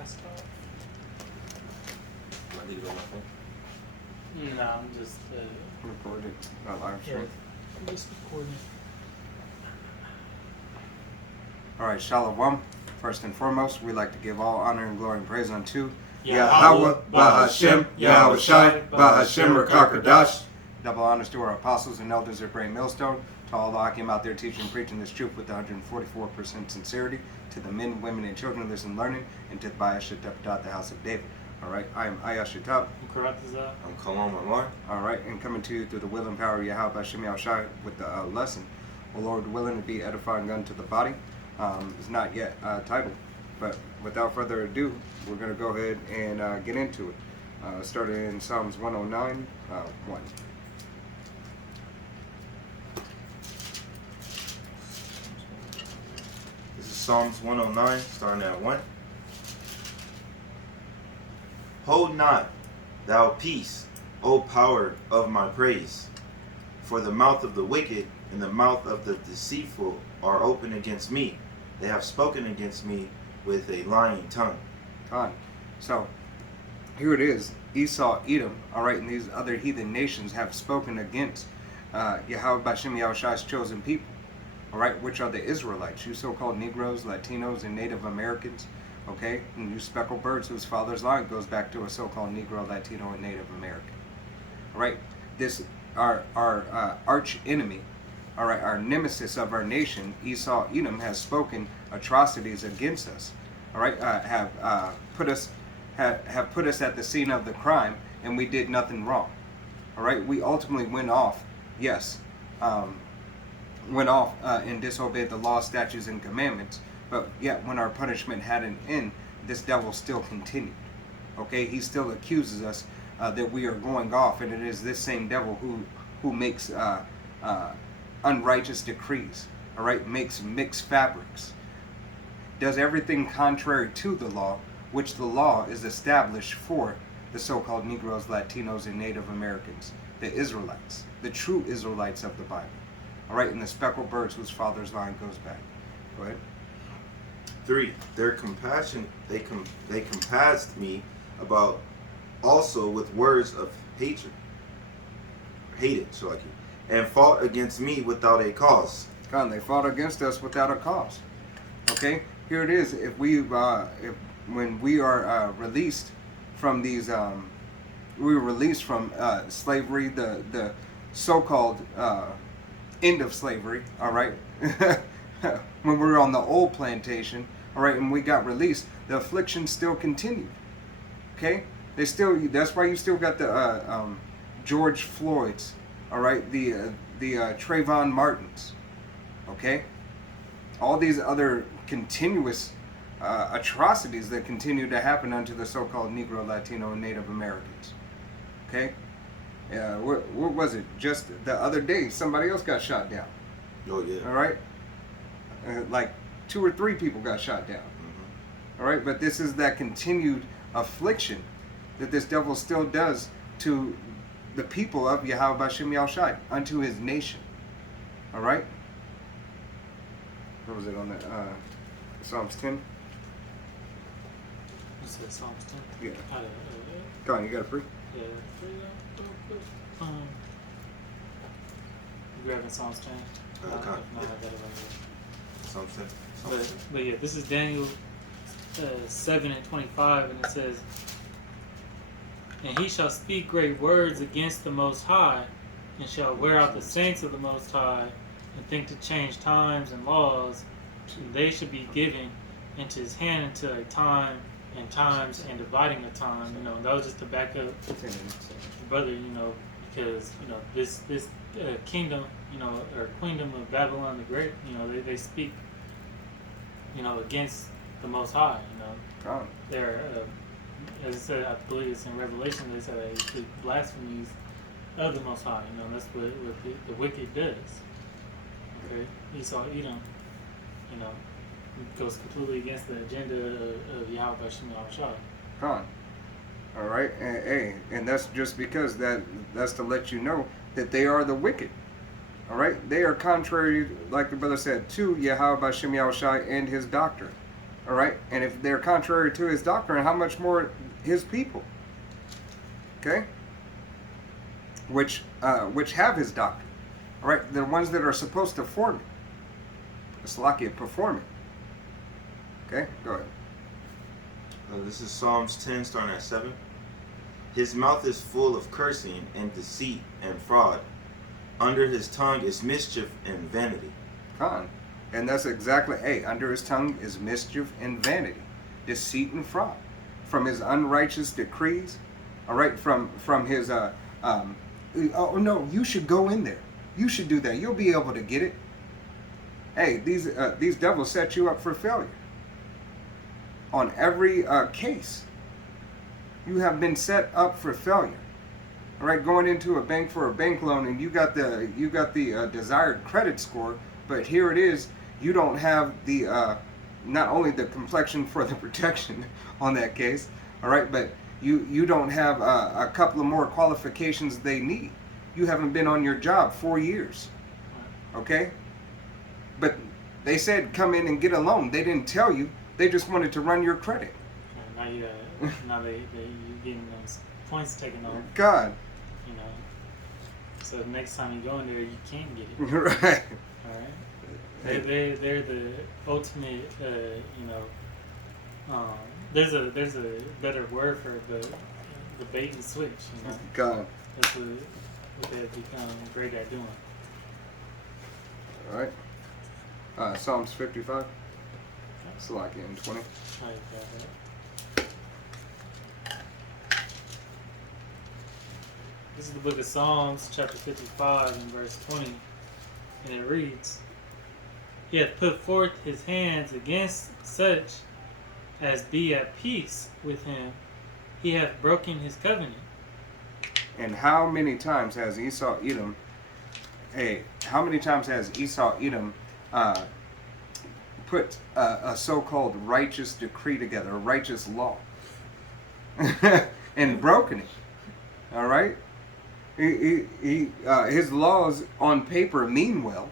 Pass it off. I leave it on my phone. No, I'm just Recorded. Not live yeah, stream. I'm just recording. Alright, Shalom. First and foremost, we like to give all honor and glory and praise unto Yahweh, Bahashem, Yahweh Shai, Bahashem, Rakakadash. Double honors to our apostles and elders at Brain Millstone, to all the Akim out there teaching and preaching this truth with 144% sincerity, to the men, women, and children listening and learning, and to the Bayashatab, the house of David. Alright, I am Ayashatab. I'm Karatazah. I'm Kalam Amar. Alright, and coming to you through the will and power of Yahweh Hashem Yahushai with the lesson. O Lord, willing to be edifying unto the body. Is not yet titled, but without further ado, we're going to go ahead and get into it. Starting in Psalms 109, 1. This is Psalms 109, starting at 1. Hold not thou peace, O power of my praise, for the mouth of the wicked and the mouth of the deceitful are open against me. They have spoken against me with a lying tongue. So, here it is. Esau, Edom, alright, and these other heathen nations have spoken against Yahweh Bashem Yahushai's chosen people, alright, which are the Israelites, you so-called Negroes, Latinos, and Native Americans, okay, and you speckled birds whose father's line goes back to a so-called Negro, Latino, and Native American, alright. This, our arch enemy, alright, our nemesis of our nation, Esau, Edom, has spoken atrocities against us, alright, have put us at the scene of the crime, and we did nothing wrong, alright. We ultimately went off, yes, and disobeyed the law, statutes, and commandments, but yet when our punishment had an end, this devil still continued, okay. He still accuses us that we are going off, and it is this same devil who makes unrighteous decrees, all right, makes mixed fabrics, does everything contrary to the law, which the law is established for the so-called Negroes, Latinos, and Native Americans, the Israelites, the true Israelites of the Bible, all right, and the speckled birds whose father's line goes back. Go ahead. 3. Their compassion, they compassed me about also with words of hatred, and fought against me without a cause. God, they fought against us without a cause. Okay, here it is. When we are released from these, we were released from slavery, the so-called end of slavery. All right, when we were on the old plantation, all right, and we got released, the affliction still continued. Okay, that's why you still got the George Floyd's, all right, the Trayvon Martins, okay, all these other continuous atrocities that continue to happen unto the so-called Negro, Latino, and Native Americans, okay. What was it? Just the other day, somebody else got shot down. Oh yeah. All right, like 2 or 3 people got shot down. Mm-hmm. All right, but this is that continued affliction that this devil still does to the people of Yahweh Bashem Yahushai, unto his nation. All right. What was it on the Psalms 10? You said Psalms 10? Yeah. Come on, you got it free? Yeah. You grabbing Psalms 10? Okay. If not, I got it right here. Something. But yeah, this is Daniel 7 and 25, and it says, "And he shall speak great words against the Most High, and shall wear out the saints of the Most High, and think to change times and laws, and they should be given into his hand until a time and times and dividing the time." You know, that was just to back up brother, you know, because, you know, this kingdom, you know, or queendom of Babylon the Great, you know, they speak, you know, against the Most High, you know. Oh. They're, as I said, I believe it's in Revelation, they say they speak blasphemies of the Most High, you know, and that's what the wicked does. Okay, Esau, Edom, you know, goes completely against the agenda of Yahweh Bashem Yahushai. Con. All right, and that's just because that's to let you know that they are the wicked. All right, they are contrary, like the brother said, to Yahweh Bashem Yahushai and his doctrine. All right, and if they're contrary to his doctrine, how much more his people? Okay, which have his doctrine. All right, the ones that are supposed to form it. Salakia, perform it. Okay, go ahead. This is Psalms 10, starting at 7. His mouth is full of cursing and deceit and fraud. Under his tongue is mischief and vanity. Con. And that's exactly, under his tongue is mischief and vanity, deceit and fraud. From his unrighteous decrees, all right, from his, oh no, you should go in there. You should do that. You'll be able to get it. Hey, these devils set you up for failure. On every case, you have been set up for failure. All right, going into a bank for a bank loan, and you got the desired credit score, but here it is, you don't have the not only the complexion for the protection on that case, all right, but you don't have a couple of more qualifications they need. You haven't been on your job 4 years, okay? But they said come in and get a loan. They didn't tell you. They just wanted to run your credit. Now you getting those points taken off. God. You know, so the next time you go in there, you can't get it. Right. All right. They're the ultimate. There's a better word for the bait and switch. You know, God. that's what they've become great at doing. All right. Psalms 55. Salakia in 20. This is the book of Psalms, chapter 55, and verse 20, and it reads, He hath put forth his hands against such as be at peace with him. He hath broken his covenant. And how many times has Esau Edom put a so-called righteous decree together, a righteous law, and broken it? All right, his laws on paper mean well,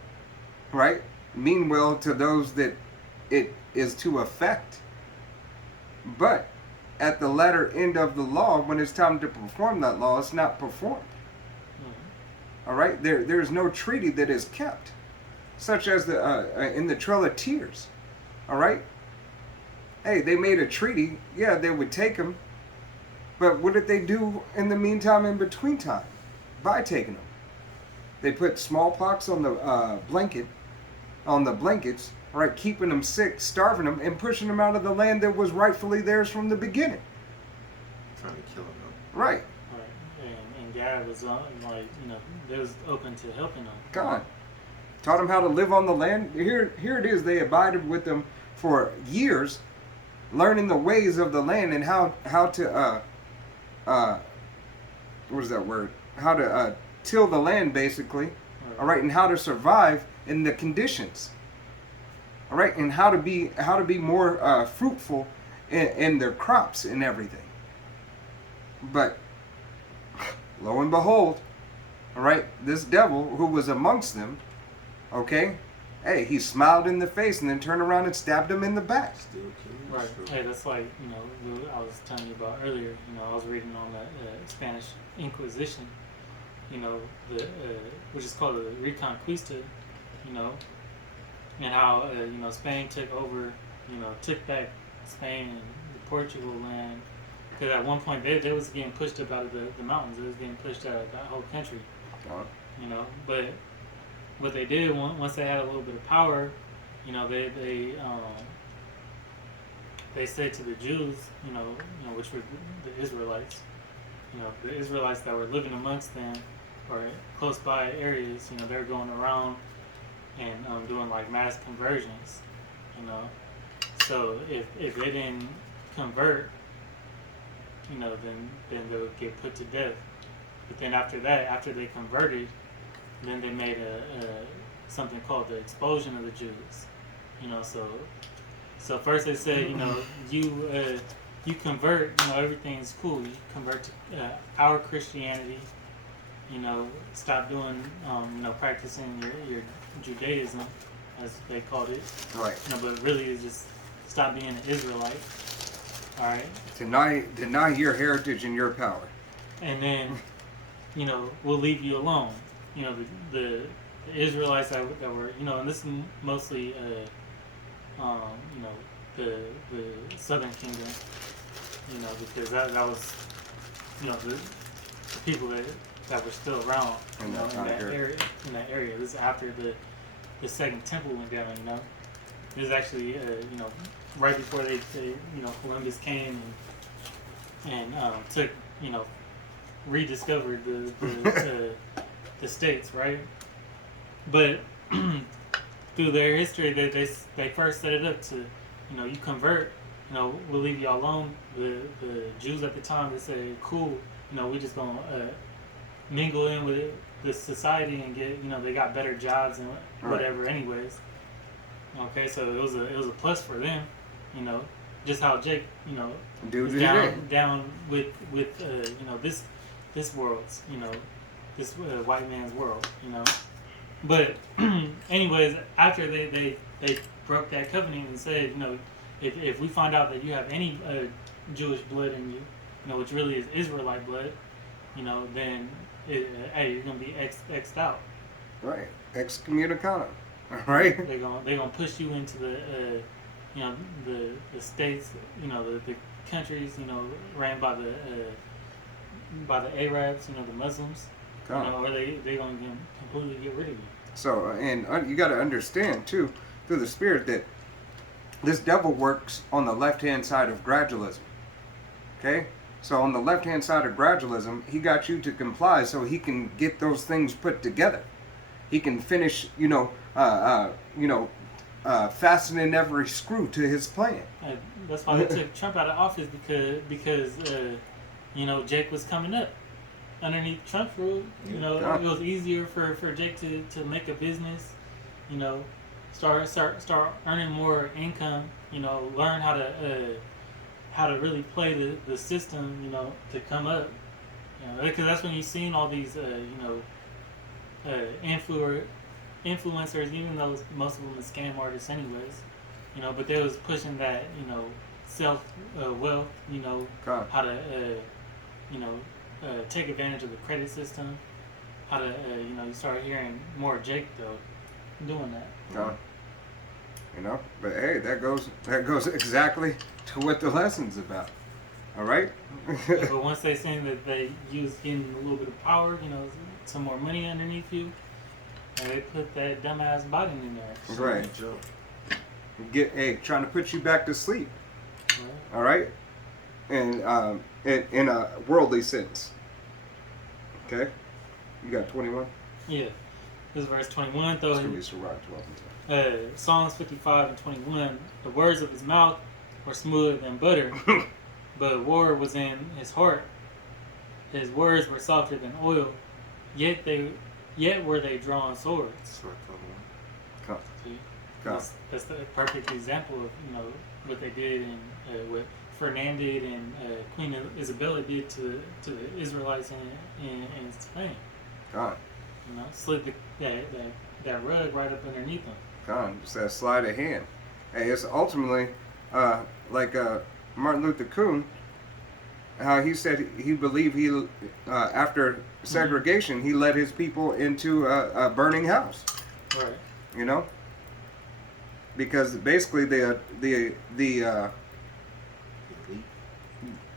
right? Mean well to those that it is to affect, but at the latter end of the law, when it's time to perform that law, it's not performed. All right, there's no treaty that is kept, such as in the Trail of Tears. All right, hey, they made a treaty. Yeah, they would take them, but what did they do in the meantime, in between time, by taking them? They put smallpox on the blankets, all right, keeping them sick, starving them, and pushing them out of the land that was rightfully theirs from the beginning. Trying to kill them. Right. Right. And God was they was open to helping them. God taught them how to live on the land. Here it is. They abided with them for years, learning the ways of the land and how to what is that word? How to till the land, basically. Right. All right, and how to survive in the conditions. All right, and how to be more fruitful in their crops and everything. But lo and behold, all right, this devil who was amongst them, okay, hey, he smiled in the face and then turned around and stabbed him in the back. Still killing. Right. Hey, that's like, I was telling you about earlier. I was reading on the Spanish Inquisition, which is called the Reconquista, and how, Spain took over, took back Spain and the Portugal land. Because at one point they was getting pushed up out of the mountains. They was getting pushed out of that whole country. But what they did once they had a little bit of power, they said to the Jews, which were the Israelites, the Israelites that were living amongst them or close by areas, they were going around and doing like mass conversions, So if they didn't convert, then they would get put to death. But then after that, after they converted, then they made something called the expulsion of the Jews. So first they said, you convert, everything's cool. You convert to our Christianity. Stop doing, practicing your Judaism, as they called it. Right. But really it's just stop being an Israelite. All right, Deny your heritage and your power. and then we'll leave you alone. The Israelites that were and this is mostly the Southern Kingdom. Because that was the people that were still around in that area. This is after the second temple went down. This is actually right before they Columbus came and took rediscovered the states, right? But through their history, they first set it up to you convert. We'll leave y'all alone. The Jews at the time, they said, cool, we just gonna mingle in with the society and get they got better jobs and whatever anyways. Okay, so it was a plus for them, just how Jake is down with this world's this white man's world, but anyways, after they broke that covenant and said if we find out that you have any Jewish blood in you, which really is Israelite blood, then hey, you're gonna be X'd out. Right, excommunicado. All right. They're gonna push you into the the states, the countries, ran by the Arabs, the Muslims, or they gonna completely get rid of you. So, and you got to understand too, through the Spirit, that this devil works on the left-hand side of gradualism. Okay? So on the left-hand side of gradualism, he got you to comply so he can get those things put together. He can finish, fastening every screw to his plan. That's why they took Trump out of office because Jake was coming up. Underneath Trump's rule, it was easier for Jake to make a business, start earning more income, learn how to really play the system, to come up, because that's when you've seen all these influencers, even though most of them are scam artists anyways, but they was pushing that self wealth, how to take advantage of the credit system, how to you start hearing more of Jake though doing that. But hey, that goes exactly to what the lesson's about. All right. But once they seen that they use getting a little bit of power, some more money underneath you, and they put that dumbass body in there. Right. Trying to put you back to sleep. Right. All right. And in a worldly sense. Okay. You got 21. Yeah. This is verse 21. Though it's gonna be Sirach 12. Psalms 55 and 21. The words of his mouth were smoother than butter, but war was in his heart. His words were softer than oil, yet were they drawn swords. See? That's the perfect example of what they did and what Ferdinand and Queen Isabella did to the Israelites in Spain. God. Slid that rug right up underneath them. God, just that sleight of hand. Hey, it's ultimately like Martin Luther King, how he said he believed after segregation he led his people into a burning house. Right. Because basically the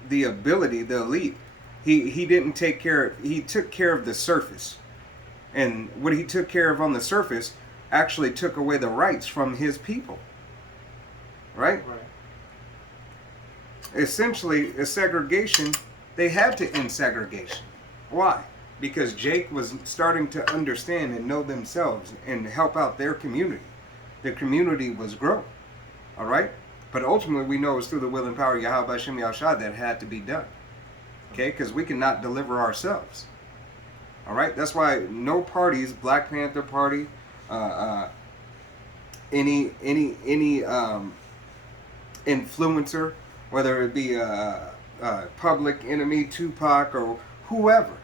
ability, the elite, he didn't take care. He took care of the surface, and what he took care of on the surface actually took away the rights from his people. Right. Essentially, a segregation. They had to end segregation. Why? Because Jake was starting to understand and know themselves and help out their community. The community was growing. All right? But ultimately, we know it's through the will and power of Yahweh Hashem Yahushua that had to be done. Okay? Because we cannot deliver ourselves. All right? That's why no parties, Black Panther Party, any influencer, whether it be Public Enemy, Tupac, or whoever,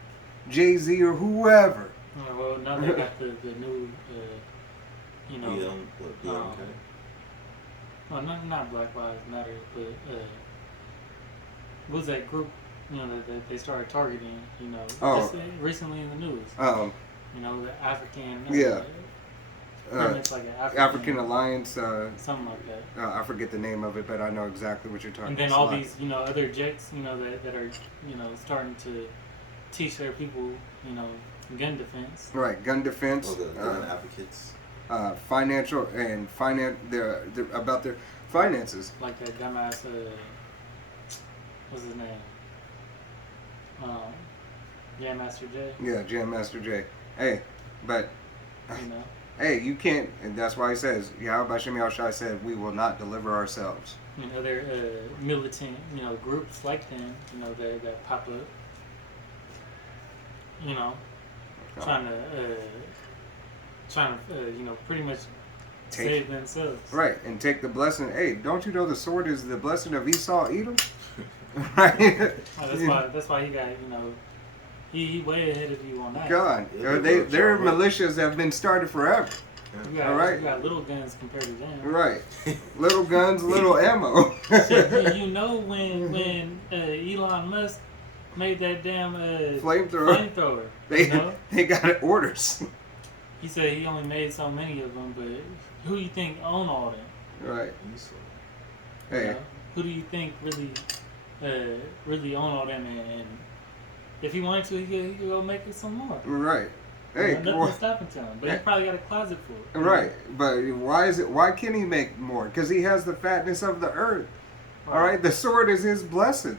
Jay-Z or whoever. Well, now they got the new, well, not Black Lives Matter, but what was that group? You know that they started targeting. You know, just recently in the news. You know, the African. Yeah. It's like an African Alliance. Something like that. I forget the name of it, but I know exactly what you're talking about. And then all these, you know, other jets, you know, that are, you know, starting to teach their people, you know, gun defense. Right, gun defense. Oh, the gun advocates. Financial and they're about their finances. Like that dumbass, what's his name? Jam Master Jay. Yeah, Jam Master Jay. Hey, but You know. hey, you can't, and that's why he says, Yahweh Shem Yahushua said, we will not deliver ourselves. And other militant, you know, groups like them, you know, that pop up. You know, trying to, you know, pretty much save themselves. Right, and take the blessing. Hey, don't you know the sword is the blessing of Esau, Edom? Right. That's why he got, you know, he way ahead of you on that. God, Yeah, their militias have been started forever. You got, All right. you got little guns compared to them. Right, little guns, little ammo. Shit, you know when Elon Musk made that damn flamethrower, you know? They got orders. He said he only made so many of them, but who do you think own all them? Right. You Hey, know? Who do you think really own all them? And if he wanted to, he could go make it some more. right. Hey, Nothing's stopping him. But he probably got a closet for it. right. But why can't he make more? Because he has the fatness of the earth. All right. The sword is his blessing.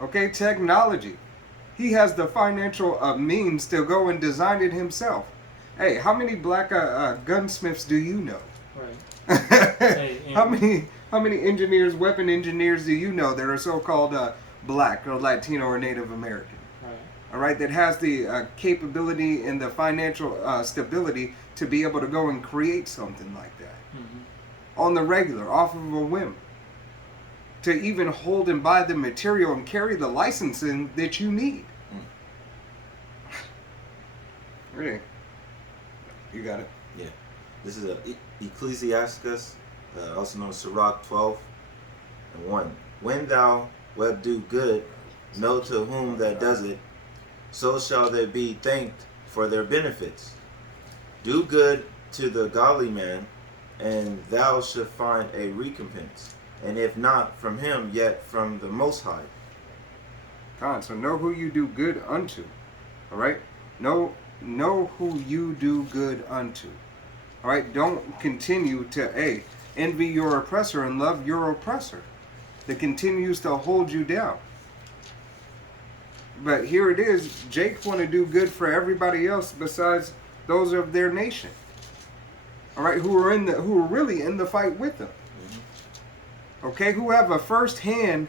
Okay. Technology. He has the financial means to go and design it himself. Hey, how many black gunsmiths do you know? Right. Hey, how many engineers, weapon engineers do you know that are so-called black or Latino or Native American? Right. All right, that has the capability and the financial stability to be able to go and create something like that on the regular, off of a whim. To even hold and buy the material and carry the licensing that you need. Really? You got it? Yeah. This is Ecclesiasticus, also known as Sirach 12:1. When thou wilt do good, know to whom that does it, so shall they be thanked for their benefits. Do good to the godly man, and thou shalt find a recompense. And if not from him, yet from the Most High. God, so know who you do good unto. All right? Know who you do good unto. All right? Don't continue to, envy your oppressor and love your oppressor that continues to hold you down. But here it is, Jake want to do good for everybody else besides those of their nation. All right, who are really in the fight with them. Okay, who have a first-hand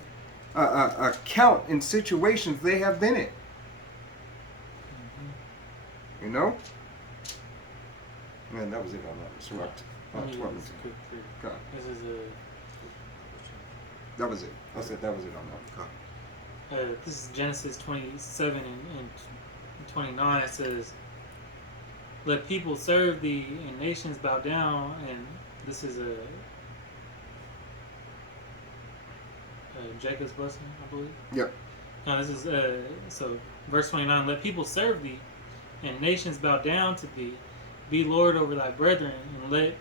account in situations they have been in. You know? Man, that was it on that. Select. This is That was it. I said that was it on that. this is Genesis 27 and 29. It says, "Let people serve thee, and nations bow down." And this is Jacob's blessing, I believe. Yep. Now this is so verse 29. "Let people serve thee, and nations bow down to thee. Be Lord over thy brethren, and let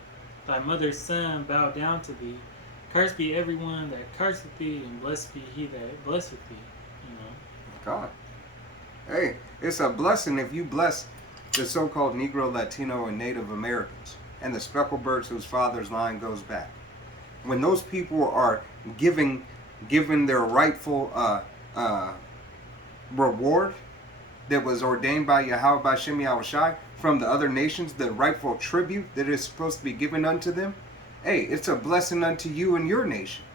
thy mother's son bow down to thee. Cursed be everyone that curseth thee, and blessed be he that blesseth thee." You know. God. Hey, it's a blessing if you bless the so-called Negro, Latino, and Native Americans, and the speckled birds whose father's line goes back. When those people are given their rightful reward that was ordained by Yahweh by Shem Yahushai from the other nations, the rightful tribute that is supposed to be given unto them, hey, it's a blessing unto you and your nation.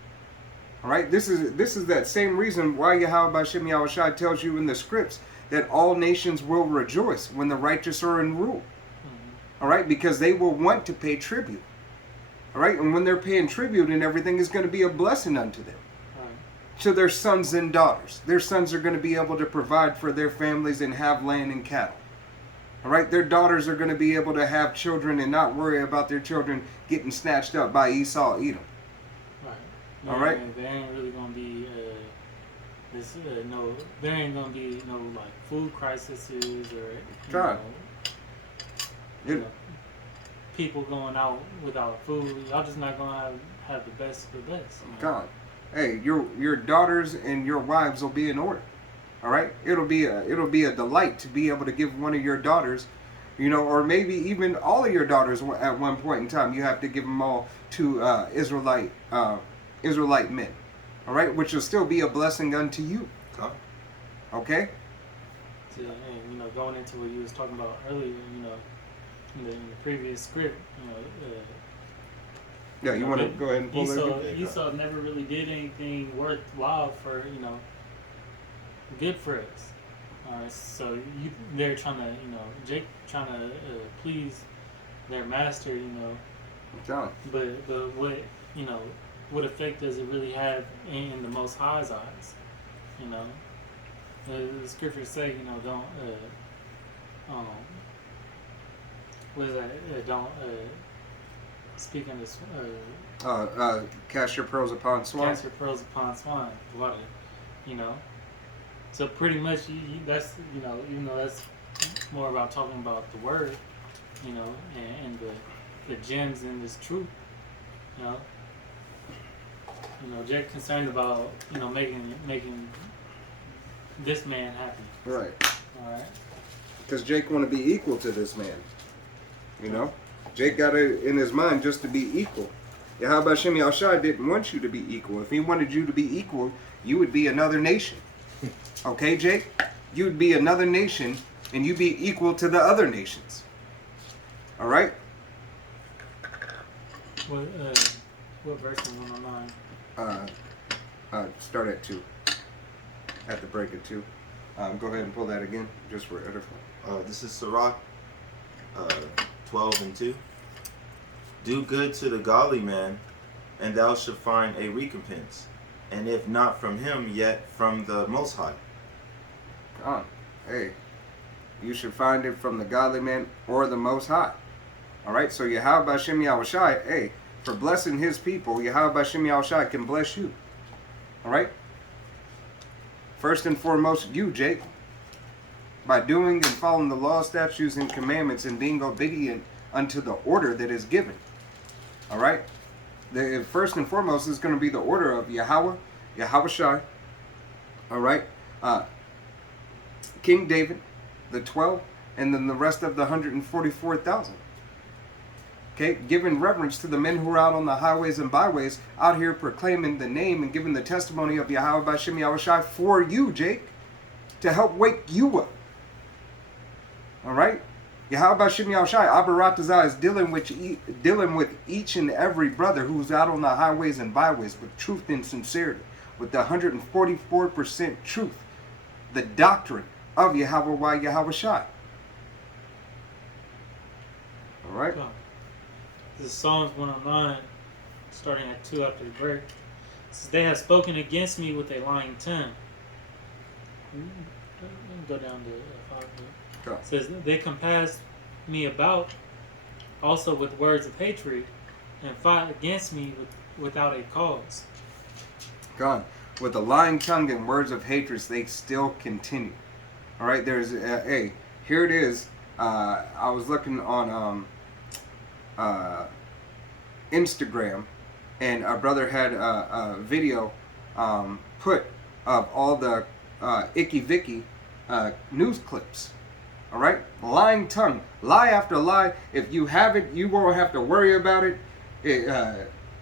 All right, this is that same reason why Yahweh by Shem Yahushai tells you in the scripts that all nations will rejoice when the righteous are in rule. All right, because they will want to pay tribute. All right, and when they're paying tribute and everything, is going to be a blessing unto them. To their sons and daughters. Their sons are going to be able to provide for their families and have land and cattle. All right, their daughters are going to be able to have children and not worry about their children getting snatched up by Esau, Edom. All right. There ain't really gonna be this no. There ain't gonna be no like food crises or God. you know, people going out without food. Y'all just not gonna have the best of the best. You know? God, hey, your daughters and your wives will be in order. All right, it'll be a delight to be able to give one of your daughters, or maybe even all of your daughters at one point in time. You have to give them all to Israelite men. All right, which will still be a blessing unto you. Come. Okay. So, and going into what you was talking about earlier, in the previous script, Yeah, you want to go ahead and pull it? Esau never really did anything worthwhile for good for us. Alright, so they're trying to Jake trying to please their master, John. but what effect does it really have in the Most High's eyes? The scriptures say don't what is that? Don't speak in this. Cast your pearls upon swine. Cast your pearls upon swine. Water. So pretty much, that's even though that's more about talking about the word, and the gems in this truth. Jake concerned about making this man happy. Right. All right. Because Jake want to be equal to this man. Jake got it in his mind just to be equal. Yahweh Hashem Yahushua didn't want you to be equal. If he wanted you to be equal, you would be another nation. Okay, Jake? You'd be another nation, and you'd be equal to the other nations. All right? What verse in 109? Start at 2. At the break at 2. Go ahead and pull that again, just for edifying. This is Sirach 12:2. Do good to the godly man, and thou shalt find a recompense, and if not from him, yet from the Most High. Hey, you should find it from the godly man or the Most High. All right, so Yahweh Hashem Yahushai, hey, for blessing his people, Yahweh Hashem Yahushai can bless you. All right? First and foremost, you, Jake, by doing and following the law, statutes, and commandments and being obedient unto the order that is given. All right? The first and foremost is going to be the order of Yahweh, Yahushai. All right? King David, the 12, and then the rest of the 144,000. Okay, giving reverence to the men who are out on the highways and byways, out here proclaiming the name and giving the testimony of Yahweh Hashem Yahushai for you, Jake, to help wake you up. All right? Yahweh Hashem Yahushai, Abaratazah, is dealing with each and every brother who's out on the highways and byways with truth and sincerity, with the 144% truth, the doctrine of Yahweh Yahushai. All right? This is Psalms 109, starting at 2 after the break. It says, they have spoken against me with a lying tongue. Go down to 5. It says, they compassed me about also with words of hatred and fought against me without a cause. God, with a lying tongue and words of hatred, they still continue. All right, there's here it is. I was looking on Instagram, and a brother had a video put of all the Icky Vicky news clips. All right, lying tongue, lie after lie. If you have it, you won't have to worry about it.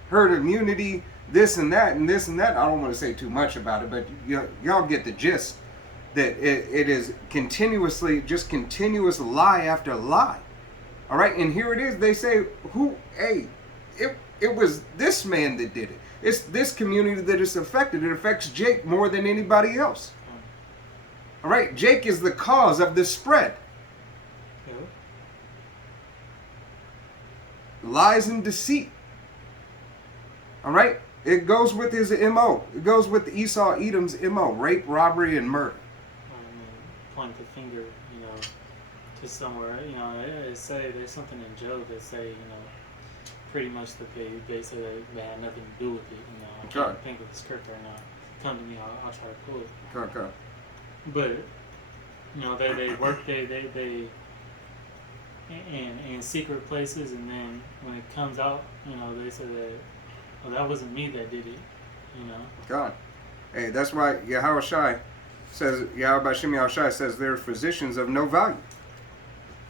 Herd immunity, this and that, and this and that. I don't want to say too much about it, but y'all get the gist. That it is continuous lie after lie. All right, and here it is. They say, it was this man that did it. It's this community that is affected. It affects Jake more than anybody else. All right, Jake is the cause of this spread. Lies and deceit. All right, it goes with his MO. It goes with Esau Edom's MO: rape, robbery, and murder. Point the finger, to somewhere. They say there's something in Job that say, pretty much that they said that they had nothing to do with it. You know, I Okay. can't think of the scripture right now. Come to me, I'll try to pull it. Okay. But you know, they work they in secret places, and then when it comes out, you know, they said that, well, that wasn't me that did it. You know. God. Hey, that's why Yahweh Shai says, Yahweh Bashim Yahweh Shai says they're physicians of no value.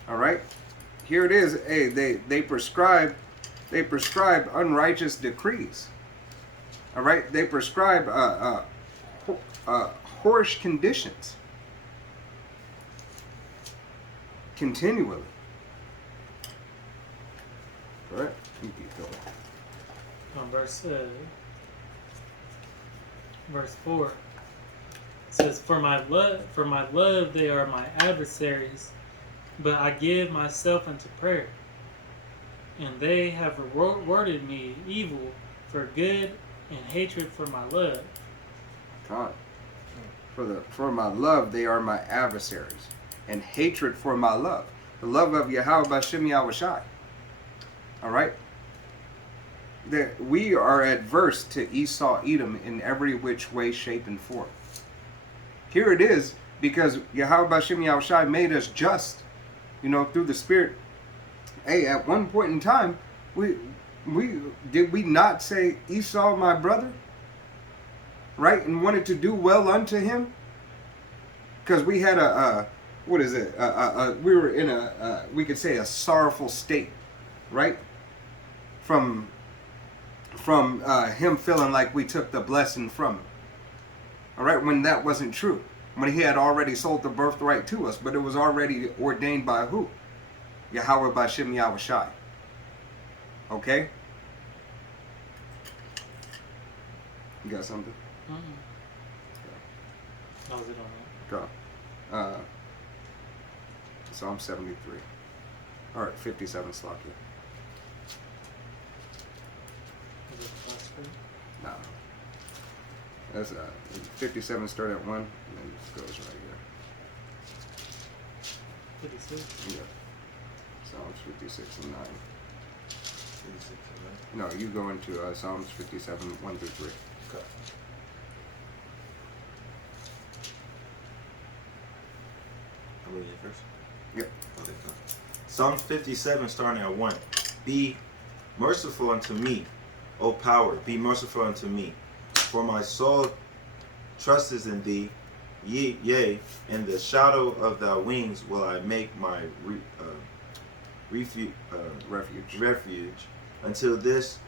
All right? Here it is. Hey, they prescribe unrighteous decrees. All right? They prescribe whorish conditions. Continually. All right? You keep going. On verse 4 it says, for my love they are my adversaries, but I give myself unto prayer, and they have rewarded me evil for good, and hatred for my love. God. For my love they are my adversaries, and hatred for my love. The love of Yahweh Bashim Yahweh Shai. All right? That we are adverse to Esau Edom in every which way, shape, and form. Here it is, because Yahweh Bashim Yahweh Shai made us just, you know, through the Spirit. Hey, at one point in time, we did we not say Esau my brother, right, and wanted to do well unto him? Because we had we were in a we could say a sorrowful state, right, from him feeling like we took the blessing from him. All right, when that wasn't true, when he had already sold the birthright to us, but it was already ordained by who? Yahweh Bashim Yahweh Shai. Okay? You got something? How's it on Go. Psalm 73. All right, 57 Slakia. that? Is it the last script? No. That's 57 start at 1 and then it goes right 56? here. Yeah. Psalms 56 and 9. 56, right? No, you go into Psalms 57, 1 through 3. Okay. I'm reading it first? Yep. Okay, cool. Psalms 57, starting at 1. Be merciful unto me, O power, be merciful unto me. For my soul trusteth in thee, yea, in the shadow of thy wings will I make my refuge until this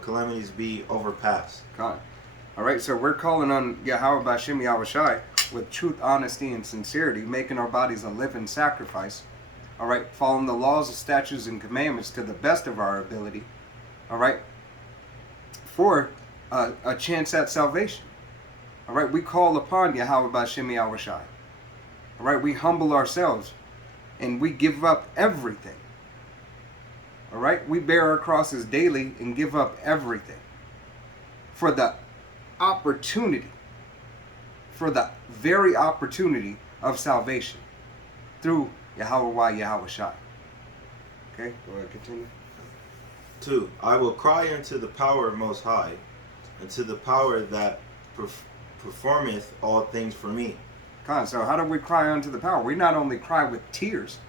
calamities be overpassed. God. All right, so we're calling on Yahweh Bashim Yahweh Shai with truth, honesty, and sincerity, making our bodies a living sacrifice. All right, following the laws, statutes, and commandments to the best of our ability. All right, for a chance at salvation. All right, we call upon Yahweh Bashim Yahweh Shai. All right, we humble ourselves and we give up everything. All right, we bear our crosses daily and give up everything for the opportunity, for the very opportunity of salvation through Yahweh Yahweh Shai. Okay, go ahead, continue. 2. I will cry unto the power of Most High, and to the power that performeth all things for me. So how do we cry unto the power? We not only cry with tears,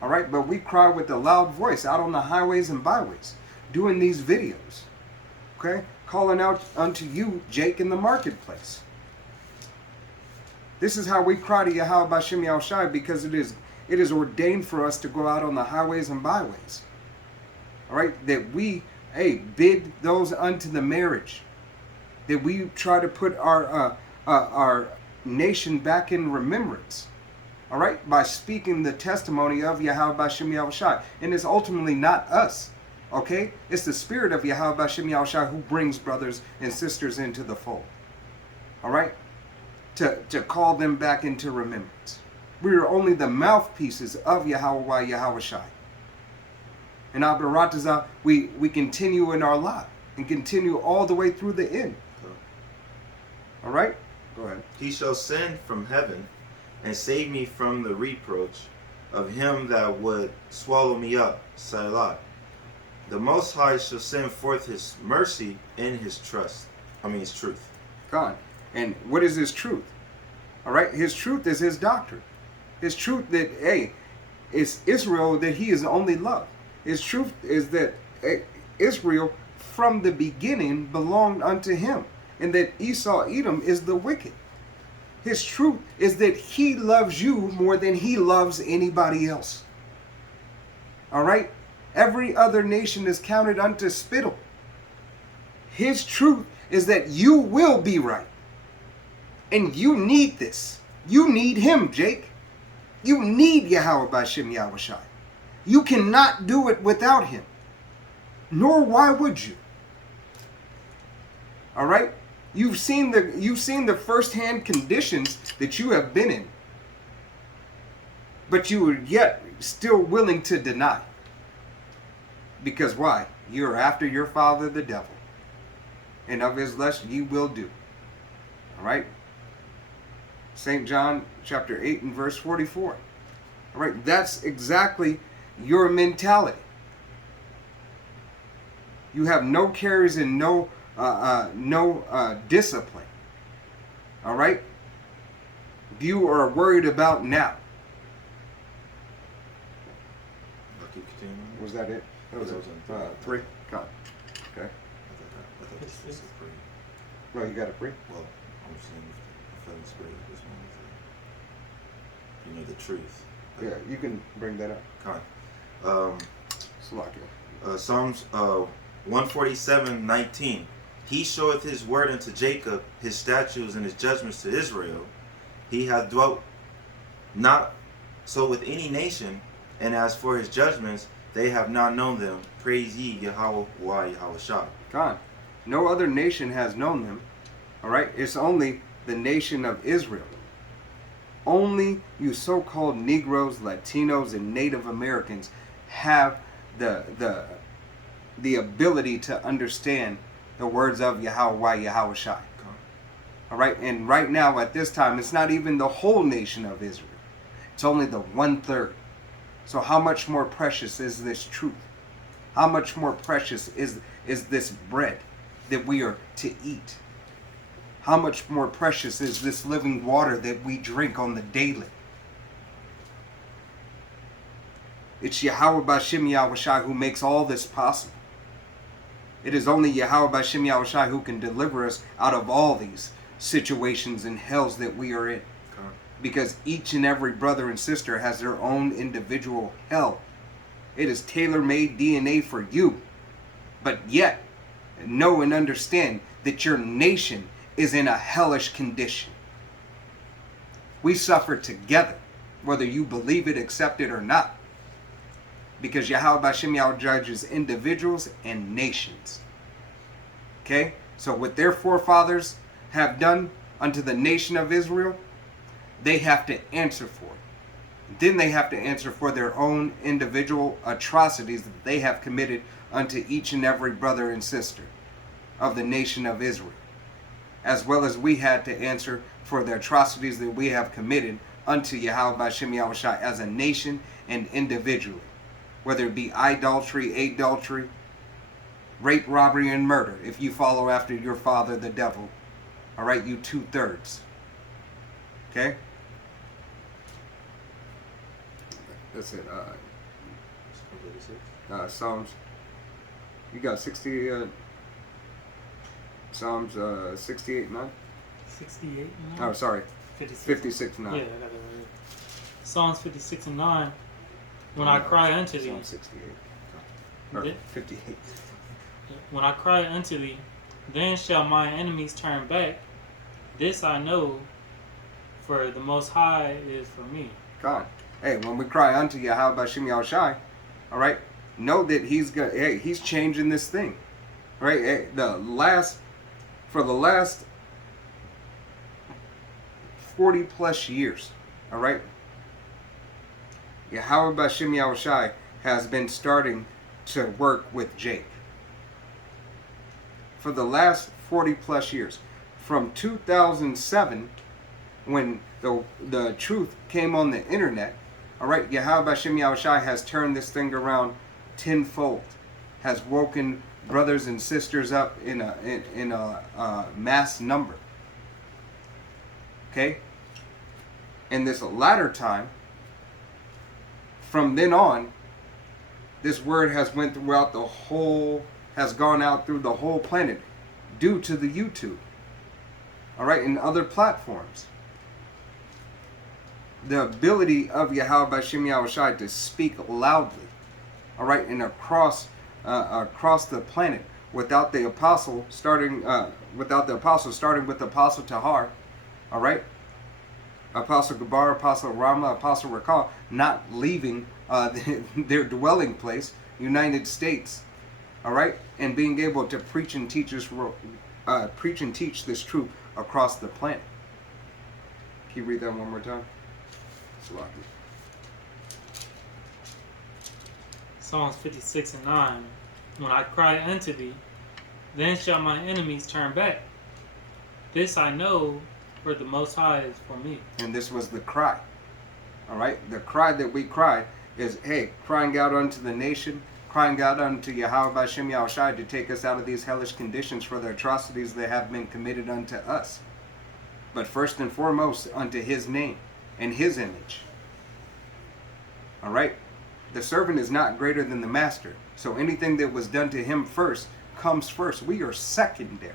all right, but we cry with a loud voice out on the highways and byways, doing these videos, okay, calling out unto you, Jake, in the marketplace. This is how we cry to Yahweh Bashim Yahweh Shai, because it is ordained for us to go out on the highways and byways. All right, that we, bid those unto the marriage. That we try to put our nation back in remembrance. All right, by speaking the testimony of Yahweh Bashim Yahweh Shai. And it's ultimately not us. Okay, it's the spirit of Yahweh Bashim Yahweh Shai who brings brothers and sisters into the fold. All right, to call them back into remembrance. We are only the mouthpieces of Yahweh Yahweh Shai. And Abaratazah, we continue in our lot and continue all the way through the end. All right? Go ahead. He shall send from heaven and save me from the reproach of him that would swallow me up. Selah. The Most High shall send forth his mercy in his his truth. God. And what is his truth? All right? His truth is his doctrine. His truth that, hey, it's Israel that he is only love. His truth is that Israel from the beginning belonged unto him, and that Esau, Edom, is the wicked. His truth is that he loves you more than he loves anybody else. All right? Every other nation is counted unto spittle. His truth is that you will be right. And you need this. You need him, Jake. You need Yahweh B'Shem Yahushai. You cannot do it without him. Nor why would you? All right? You've seen the firsthand conditions that you have been in. But you are yet still willing to deny. Because why? You're after your father the devil. And of his lust ye will do. All right? St. John chapter 8 and verse 44. All right? That's exactly your mentality. You have no cares and no discipline. All right? You are worried about now. Was that it? That was it. 3. God. Okay. I thought this was a prayer. Well, you got a 3? Well, I'm saying I felt inspired this one with the truth. Yeah, you can bring that up. Con. Salakia. Psalms 147:19. He showeth his word unto Jacob, his statutes and his judgments to Israel. He hath dwelt not so with any nation, and as for his judgments, they have not known them. Praise ye Yahweh Yahweh Shah. God. No other nation has known them. All right? It's only the nation of Israel. Only you so-called Negroes, Latinos, and Native Americans have the ability to understand the words of Yahweh Yahweh Shai. All right? And right now, at this time, it's not even the whole nation of Israel. It's only the 1/3. So how much more precious is this truth? How much more precious is this bread that we are to eat? How much more precious is this living water that we drink on the daily? It's Yahweh B'Shem Yahushai who makes all this possible. It is only Yahweh B'Shem Yahushai who can deliver us out of all these situations and hells that we are in. Because each and every brother and sister has their own individual hell. It is tailor-made DNA for you. But yet, know and understand that your nation is in a hellish condition. We suffer together, whether you believe it, accept it, or not. Because Yahweh B'Shem Yahweh judges individuals and nations. Okay? So what their forefathers have done unto the nation of Israel, they have to answer for it. Then they have to answer for their own individual atrocities that they have committed unto each and every brother and sister of the nation of Israel. As well as we had to answer for the atrocities that we have committed unto Yahweh B'Shem Yahushai as a nation and individually. Whether it be idolatry, adultery, rape, robbery, and murder. If you follow after your father, the devil. All right, you 2/3. Okay? That's it. Psalms. You got 60. Psalms 68:9. 68 and 9? Oh, sorry. 56:9. 56:9. Yeah, I got it right. Psalms 56:9. When I cry unto thee. Psalm 68. Or 58. When I cry unto thee, then shall my enemies turn back. This I know, for the Most High is for me. God. Hey, when we cry unto Yahweh B'Shem Yahushai, all right, know that he's changing this thing. All right? Hey, for the last 40 plus years, all right, Yahweh B'Shem Yahushai has been starting to work with Jake. For the last 40 plus years. from 2007, when the truth came on the internet, all right, Yahweh Hashem Yahushai has turned this thing around tenfold, has woken brothers and sisters up in a mass number. Okay? In this latter time, from then on, this word has went throughout the whole, has gone out through the whole planet due to the YouTube. All right, and other platforms. The ability of Yahweh Hashem Yahushai to speak loudly, all right, and across the planet, without the apostle starting with the apostle Tahar, all right, Apostle Gabar, Apostle Rama, Apostle Rakal, not leaving their dwelling place, United States, all right, and being able to preach and teach this this truth across the planet. Can you read that one more time? Psalms 56:9. When I cry unto thee, then shall my enemies turn back. This I know, for the Most High is for me. And this was the cry. All right? The cry that we cry is, hey, crying out unto the nation, crying out unto Yahweh Hashem Yahushai to take us out of these hellish conditions for the atrocities that have been committed unto us. But first and foremost, unto his name and his image. All right? The servant is not greater than the master. So anything that was done to him first comes first. We are secondary.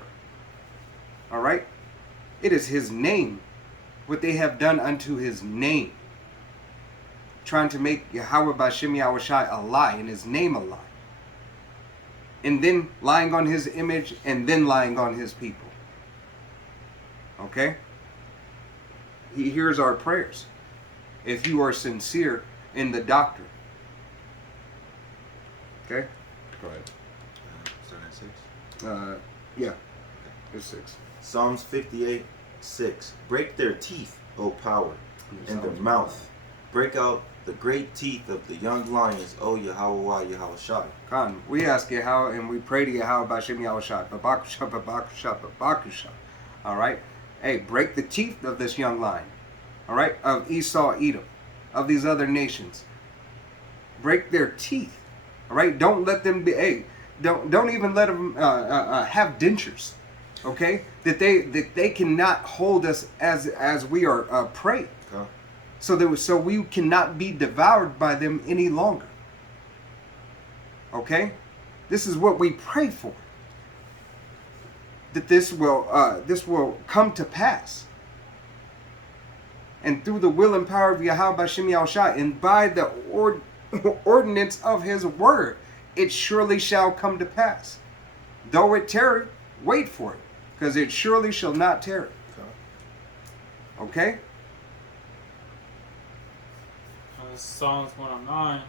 All right? It is his name, what they have done unto his name. Trying to make Yahweh Hashem Yahushai a lie and his name a lie. And then lying on his image and then lying on his people. Okay? He hears our prayers if you are sincere in the doctrine. Okay? Go ahead. Start at 6. Yeah. It's 6. Psalms 58:6. Break their teeth, O power, in their mouth. Break out the great teeth of the young lions, O Yahweh Yahushai. Khan, we ask Yahweh and we pray to Yahweh Hashem Yahushai. Babakusha, Babakusha, Babakusha. All right? Hey, break the teeth of this young lion. All right? Of Esau, Edom. Of these other nations. Break their teeth. All right? Don't let them be, hey, don't even let them have dentures. Okay? That they cannot hold us as we are prey. Okay. So we cannot be devoured by them any longer. Okay? This is what we pray for. That this will come to pass. And through the will and power of Yahweh Hashem Yahushai, and by the ordinance of his word, it surely shall come to pass. Though it tarry, wait for it, because it surely shall not tarry. Okay? Psalms 109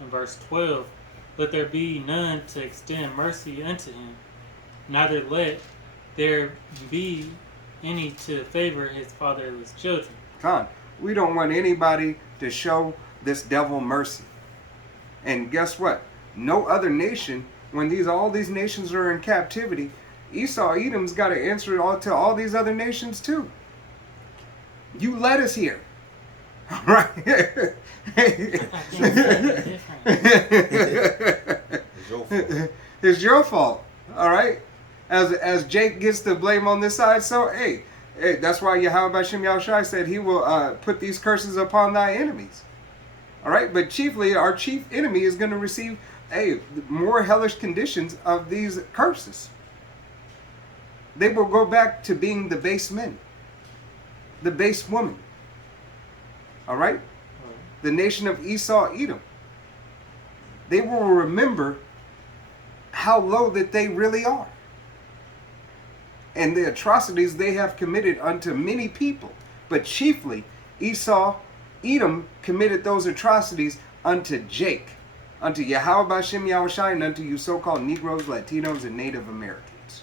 and verse 12. Let there be none to extend mercy unto him, neither let there be any to favor his fatherless children. Khan, we don't want anybody to show this devil mercy. And guess what? No other nation, when all these nations are in captivity, Esau, Edom's got to answer to all these other nations too. You led us here. Right? It's your fault. All right? As Jake gets the blame on this side, so hey, that's why Yahweh Hashem Yahushai said he will put these curses upon thy enemies. All right? But chiefly, our chief enemy is going to receive more hellish conditions of these curses. They will go back to being the base men, the base woman. All right? The nation of Esau, Edom. They will remember how low that they really are. And the atrocities they have committed unto many people. But chiefly, Esau, Edom committed those atrocities unto Jake, unto Yahweh Hashem Yahushai, and unto you so-called Negroes, Latinos, and Native Americans.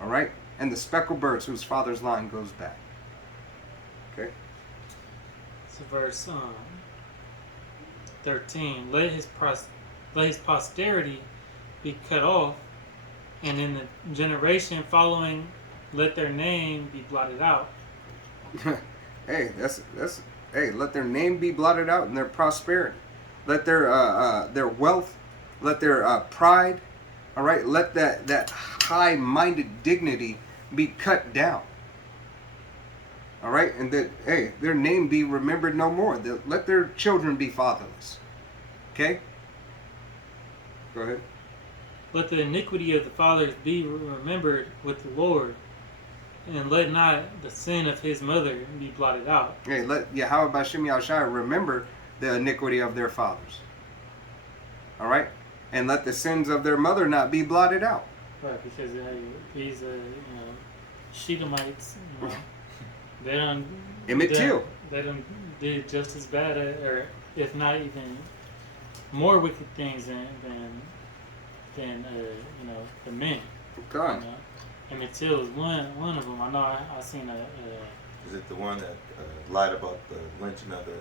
All right? And the speckled birds whose father's line goes back. Okay? So verse 13. Let his posterity be cut off, And in the generation following, let their name be blotted out. Hey, that's hey, let their name be blotted out and their prosperity. Let their wealth, let their pride, all right, let that high-minded dignity be cut down. All right, and that hey, their name be remembered no more. Let their children be fatherless. Okay? Go ahead. Let the iniquity of the fathers be remembered with the Lord, and let not the sin of his mother be blotted out. Hey, let Yahweh Bashim Yahushua remember the iniquity of their fathers. All right? And let the sins of their mother not be blotted out. Right, because these Shedemites, they done Emmett Till. They done did just as bad, or if not even more wicked things than the men. God. Emmett Till is one of them. I know I seen Is it the one that lied about the lynching of the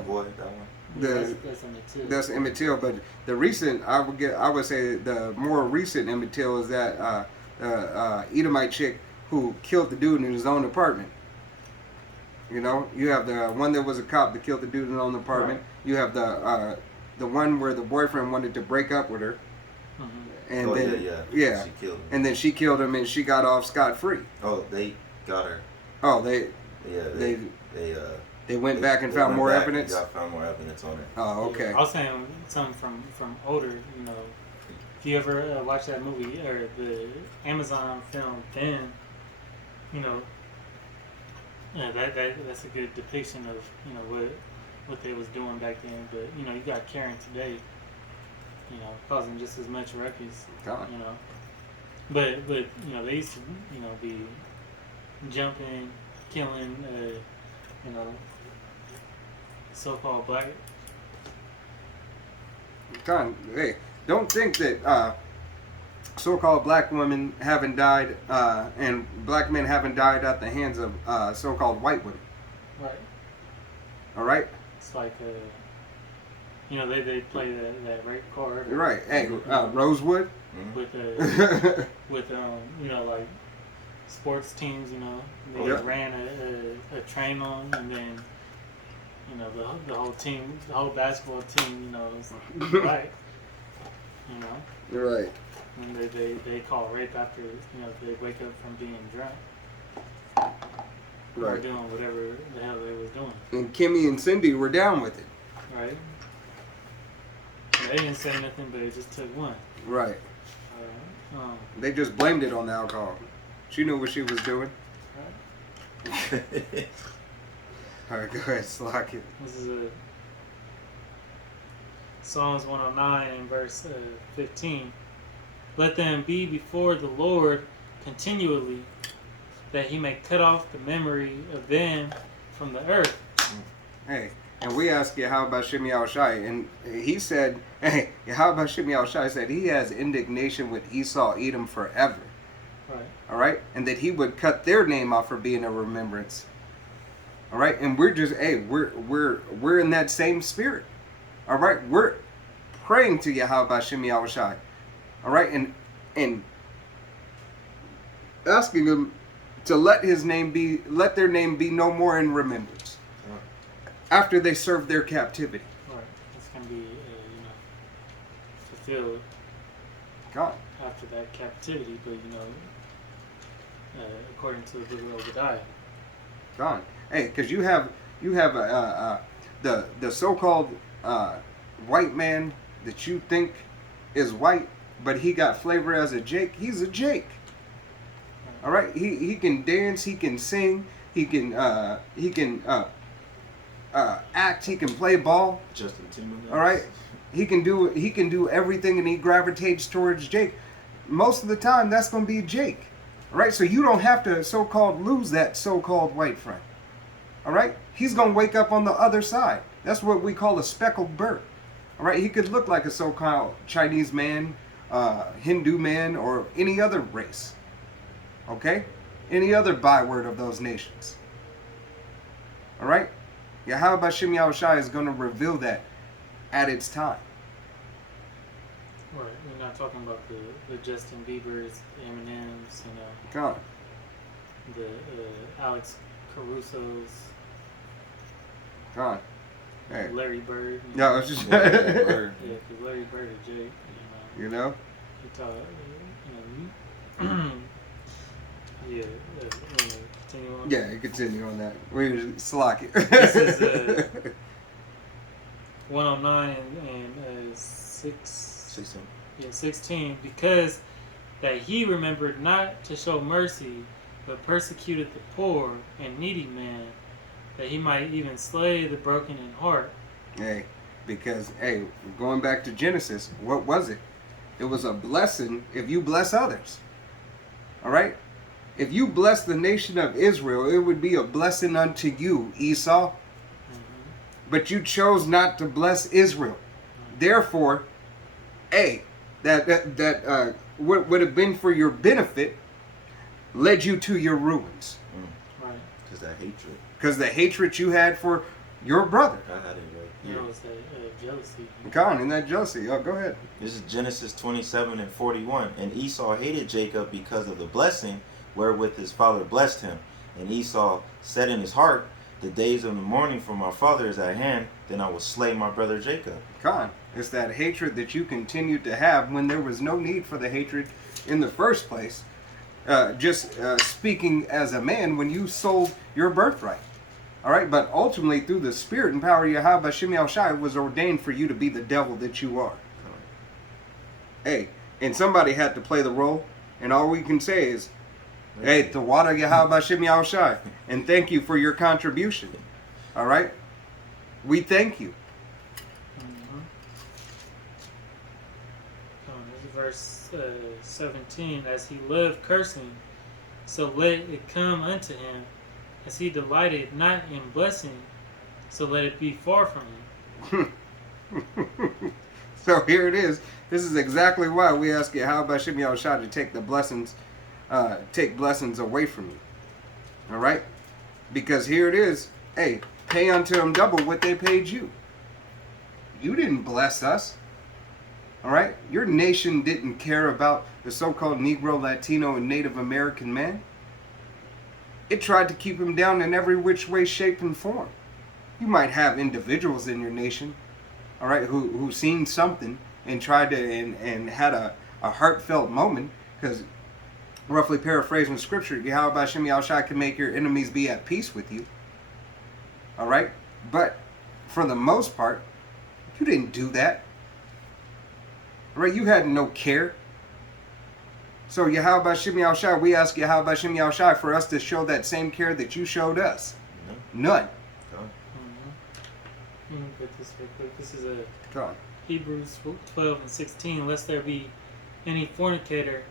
boy? That one. that's Emmett Till. That's Emmett Till, but the recent I would say the more recent Emmett Till is that Edomite chick who killed the dude in his own apartment. You know, you have the one that was a cop that killed the dude in his own apartment. Right. You have the one where the boyfriend wanted to break up with her. And then she killed him. And then she killed him, and she got off scot-free. Oh, they got her. Oh, they went back and found more evidence. They found more evidence on her. Oh, okay. I was saying something from older. If you ever watch that movie or the Amazon film, then that's a good depiction of what they was doing back then. But you got Karen today. Causing just as much ruckus. But they used to be jumping, killing so-called black. Con, hey, don't think that so-called black women haven't died and black men haven't died at the hands of so-called white women. Right. All right. It's like they play that rape card. Right. Hey, Rosewood. With like sports teams. They ran a train on, and then the whole team, the whole basketball team, is right. Right. And they call rape after they wake up from being drunk. Right. Or doing whatever the hell they was doing. And Kimmy and Cindy were down with it. Right. They didn't say nothing, but it just took one. Right. They just blamed it on the alcohol. She knew what she was doing. Right. All right, go ahead, Slack it. This is Psalms 109, verse 15. Let them be before the Lord continually, that he may cut off the memory of them from the earth. Hey. And we asked Yahweh Shem Yahushai, and he said, hey, Yahweh Shem Yahushai said he has indignation with Esau, Edom forever. Right. All right? And that he would cut their name off for being a remembrance. All right? And we're just, hey, we're in that same spirit. All right? We're praying to Yahweh Shem Yahushai. All right? And asking him to let their name be no more in remembrance. After they serve their captivity. Right. It's going to be, fulfilled God. After that captivity, but, according to the book of Obadiah. God. Hey, because you have the so-called white man that you think is white, but he got flavor as a Jake. He's a Jake. All right. He can dance. He can sing. He can act. He can play ball. Justin Timberlake. All right, he can do everything, and he gravitates towards Jake. Most of the time, that's going to be Jake. All right, so you don't have to so-called lose that so-called white friend. All right, he's going to wake up on the other side. That's what we call a speckled bird. All right, he could look like a so-called Chinese man, Hindu man, or any other race. Okay, any other byword of those nations. All right. Yahweh Bashim Yahushai is going to reveal that at its time. Right. not talking about the Justin Bieber's, Eminem's, Come on. the Alex Caruso's, Come on. Hey. Larry Bird. No, it's just Word. Yeah, because Larry Bird or Jake, you know. he taught, yeah, continue on. Yeah, you continue on that. We was slack it. This is 109 and 16. Because that he remembered not to show mercy, but persecuted the poor and needy man, that he might even slay the broken in heart. Hey, because, hey, going back to Genesis, what was it? It was a blessing if you bless others. All right? If you bless the nation of Israel, it would be a blessing unto you, Esau. But you chose not to bless Israel. Therefore, hey, that what would have been for your benefit led you to your ruins. Right. Because that hatred. Because the hatred you had for your brother. I had it right You here. know, it's that jealousy. Come on, in that jealousy. Oh, go ahead. This is Genesis 27 and 41. And Esau hated Jacob because of the blessing wherewith his father blessed him. And Esau said in his heart, the days of the mourning for my father is at hand, then I will slay my brother Jacob. Come on. It's that hatred that you continued to have when there was no need for the hatred in the first place. Just speaking as a man, when you sold your birthright. All right, but ultimately through the spirit and power of Yahweh Shem Shai, it was ordained for you to be the devil that you are. Hey, and somebody had to play the role, and all we can say is, hey, Tawada Yahweh Shem Shai, and thank you for your contribution. All right, we thank you. Verse 17, as he lived cursing, so let it come unto him, as he delighted not in blessing, so let it be far from him. So here it is. This is exactly why we ask you, how about Shem Shai to take the blessings, take blessings away from you. All right, because here it is. Hey, pay unto them double what they paid you. You didn't bless us. All right? Your nation didn't care about the so-called Negro, Latino, and Native American man. It tried to keep him down in every which way, shape, and form. You might have individuals in your nation, all right, who seen something and tried to and had a heartfelt moment, because roughly paraphrasing scripture, Yahweh Shem Shai can make your enemies be at peace with you. All right? But for the most part, you didn't do that. Right, you had no care. So Yahweh Shem Shai, we ask Yahweh Shem Shai for us to show that same care that you showed us. None. Get this real quick. This is Come on. Hebrews 12 and 16. Lest there be any fornicator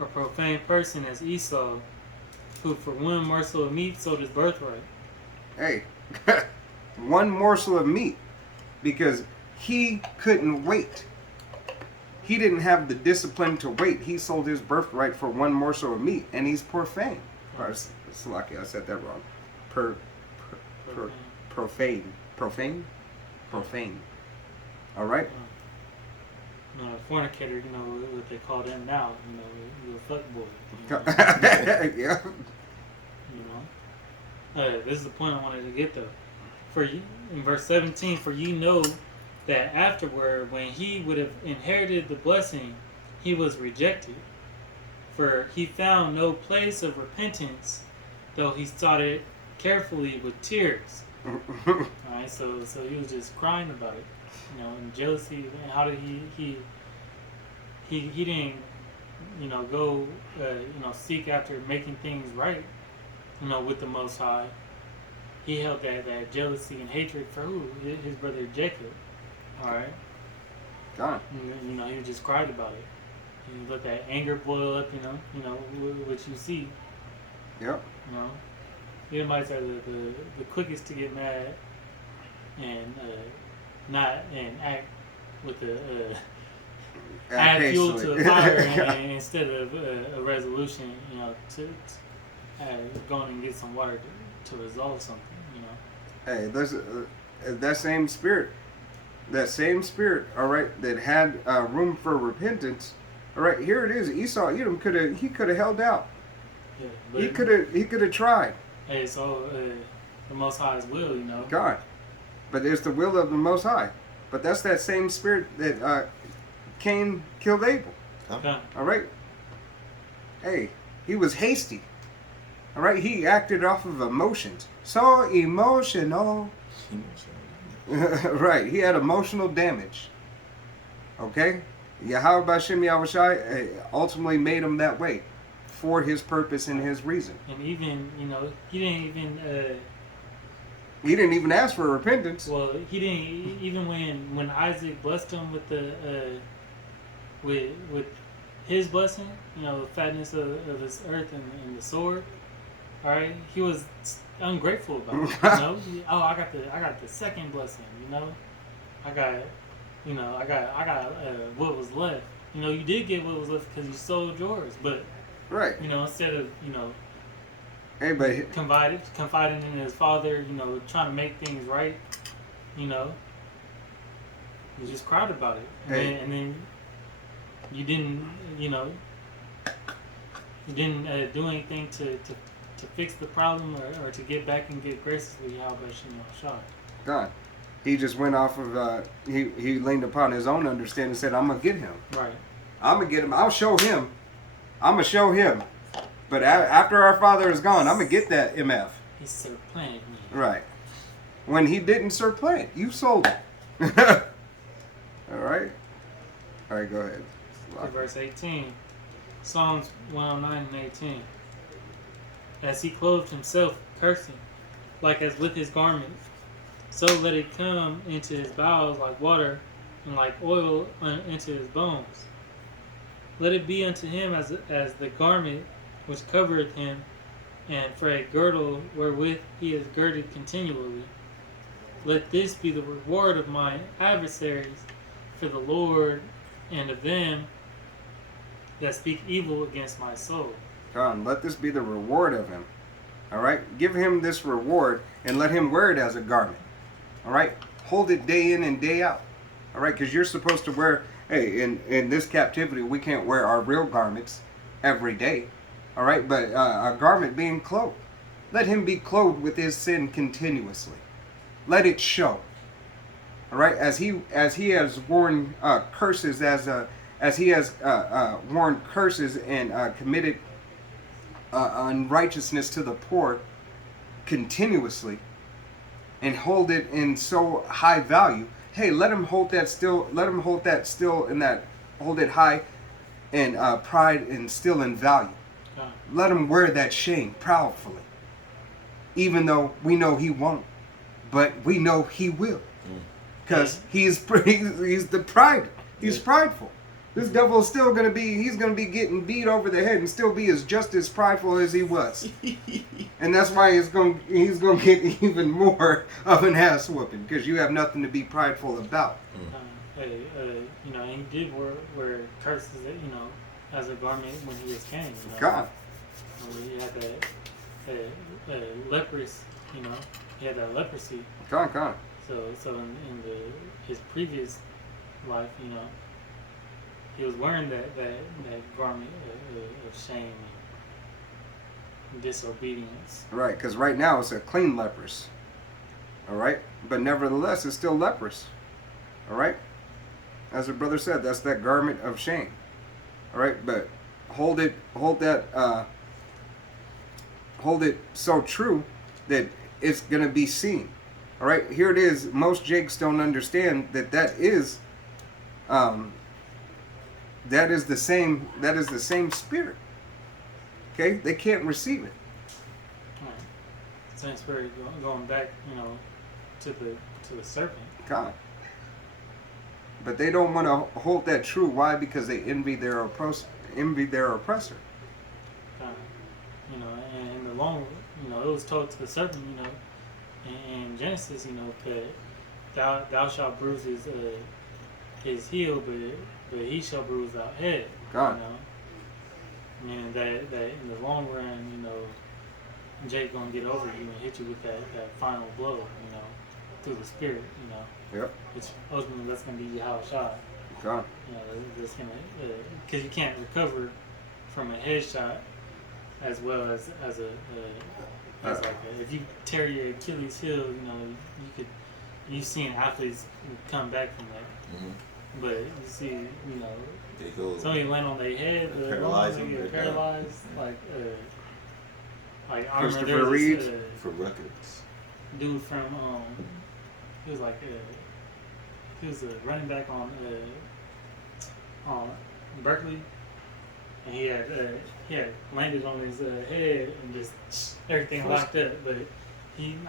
or profane person as Esau, who for one morsel of meat sold his birthright. Hey, one morsel of meat, because he couldn't wait. He didn't have the discipline to wait. He sold his birthright for one morsel of meat, and he's profane. Or, Salaki, I said that wrong. Profane. All right? Fornicator, you know what they call them now. You know, you're a fuck boy. Yeah. You know? This is the point I wanted to get, though. For you, in verse 17, for ye know that afterward, when he would have inherited the blessing, he was rejected. For he found no place of repentance, though he sought it carefully with tears. Alright, so he was just crying about it. You know, and jealousy. How did he didn't, you know, go, you know, seek after making things right, you know, with the Most High. He held that jealousy and hatred for who? His brother Jacob. All right. God. You know, he just cried about it. He let that anger boil up. You know, what you see. Yep. You know, Edomites are the quickest to get mad and not and act with the add fuel to the fire and instead of a resolution. You know, to going and get some water to resolve something. You know. Hey, there's that same spirit. that same spirit, all right, that had room for repentance, all right, here it is. Esau, Edom could have held out. Yeah, He but could have tried. hey, so the Most High's will, you know. God, but it's the will of the Most High. But that's that same spirit that Cain killed Abel. Okay. All right. Hey, he was hasty. All right, he acted off of emotions. So emotional. Right, he had emotional damage. Okay? Yahweh Bashem Yahushai ultimately made him that way for his purpose and his reason. And even, you know, he didn't even. He didn't even ask for repentance. Well, he didn't even when Isaac blessed him with the with his blessing, you know, the fatness of his earth and the sword. All right, he was ungrateful about it. You know, oh, I got the second blessing. You know, I got what was left. You know, you did get what was left because you sold yours, but Right. you know, instead of Hey, but confiding in his father, you know, trying to make things right, you know, he just cried about it, and then you didn't, you know, you didn't do anything to fix the problem or to get back and get graciously Yahweh Shah. God, he just went off of he leaned upon his own understanding and said, "I'm gonna get him. Right. I'm gonna get him. I'll show him. I'm gonna show him." But after our father is gone, I'm gonna get that MF. He supplanted me. Right. When he didn't supplant, you sold it. All right. All right. Go ahead. Verse 18, Psalms 109 and 18. As he clothed himself, cursing, like as with his garment, so let it come into his bowels like water, and like oil into his bones. Let it be unto him as the garment which covereth him, and for a girdle wherewith he is girded continually. Let this be the reward of my adversaries for the Lord, and of them that speak evil against my soul. God, let this be the reward of him. All right. Give him this reward and let him wear it as a garment. All right. Hold it day in and day out. All right. Because you're supposed to wear. Hey, in this captivity, we can't wear our real garments every day. All right. But a garment being clothed. Let him be clothed with his sin continuously. Let it show. All right. As he has worn curses as he has worn curses and committed unrighteousness to the poor continuously, and hold it in so high value. Hey, let him hold that still. Let him hold that still in that. Hold it high, and pride and still in value. Let him wear that shame proudly, even though we know he won't, but we know he will, because he's the pride. He's prideful. This devil is still he's gonna be getting beat over the head and still be just as prideful as he was. And that's why he's gonna get even more of an ass whooping, because you have nothing to be prideful about. You know, he did wear curses, you know, as a garment when he was king. You know? God. He had that leprous, you know, he had that leprosy. God. So in his previous life, you know, he was wearing that garment of shame and disobedience. Right, because right now it's a clean leprous. All right, but nevertheless it's still leprous. All right, as the brother said, that's that garment of shame. All right, but hold it so true that it's gonna be seen. All right, here it is. Most Jakes don't understand that is the same spirit. Okay, they can't receive it. Right. Same spirit going back, you know, to the serpent. God. But they don't want to hold that true. Why? Because they envy their oppressor. You know, and in the long, you know, it was told to the serpent, you know, in Genesis, you know, that thou shalt bruise his heel, but he shall bruise our head. God. You know, meaning that in the long run, you know, Jake gonna get over you and hit you with that final blow. You know, through the Spirit, you know. Yep. Which ultimately that's going to be Yahweh Shai. God. You know, that's going to, because you can't recover from a headshot as well as like if you tear your Achilles heel, you know, you've seen athletes come back from that. Mm-hmm. But you see, you know, They go. somebody land on their head, Paralyze them, they get they're paralyzed. Like I remember Christopher there was Reed. this for records. dude from he was like he was a running back on Berkeley, and he had landed on his head and just everything locked up. But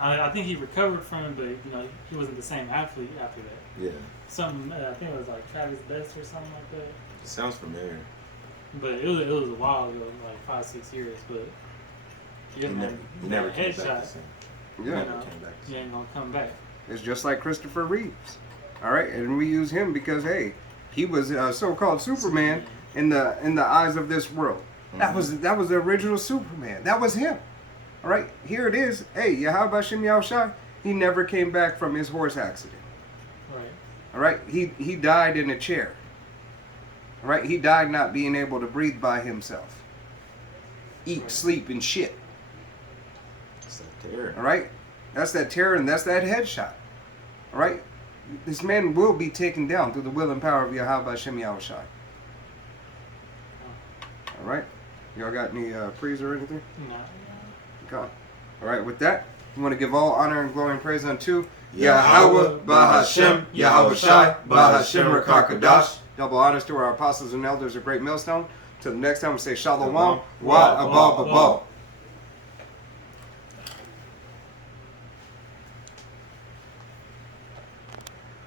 I think he recovered from it, but you know he wasn't the same athlete after that. Yeah. Something I think it was like Travis Best or something like that. It sounds familiar. But it was a while ago, like 5-6 years. But He never came back headshot. the same. Yeah. Never You know, came back the you same. ain't gonna come back. It's just like Christopher Reeves. All right, and we use him because hey, he was a so-called Superman in the eyes of this world. Mm-hmm. That was the original Superman. That was him. All right, here it is. Hey, Yahweh Shem Yahushua, he never came back from his horse accident. Right. All right, he died in a chair. All right, he died not being able to breathe by himself, eat, Right. sleep, and shit. It's that terror. All right, that's that terror and that's that headshot. All right, this man will be taken down through the will and power of Yahweh Shem Yahushua. All right, y'all got any praise or anything? No. God. All right, with that, we want to give all honor and glory and praise unto Yahweh, Bahashem, Yahweh Shai, Bahashem Rakakadash. Double honors to our apostles and elders of Great Millstone. Till the next time, we say Shalom, Wa Abba Babo.